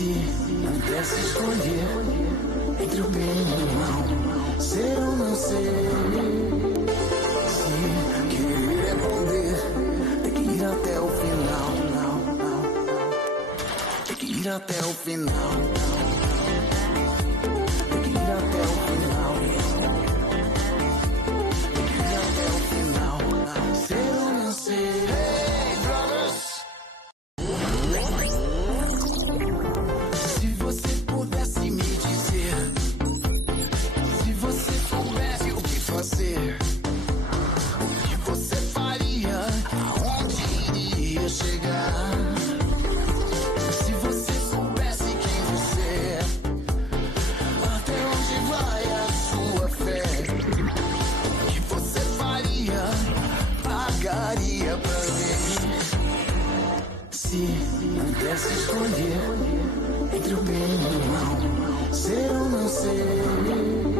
Se pudesse escolher entre o bem e o mal, ser ou não ser. Se querer é poder, tem que ir até o final. Tem que ir até o final. Tem que ir até o final. Tem que ir até o final. Ser ou não ser. Hey, brothers! Se você pudesse me dizer, se você soubesse o que fazer, o que você faria, aonde iria chegar? Se você soubesse quem você é, até onde vai a sua fé, o que você faria, pagaria pra ver. Se pudesse escolher entre o bem e o mal, ser ou não ser.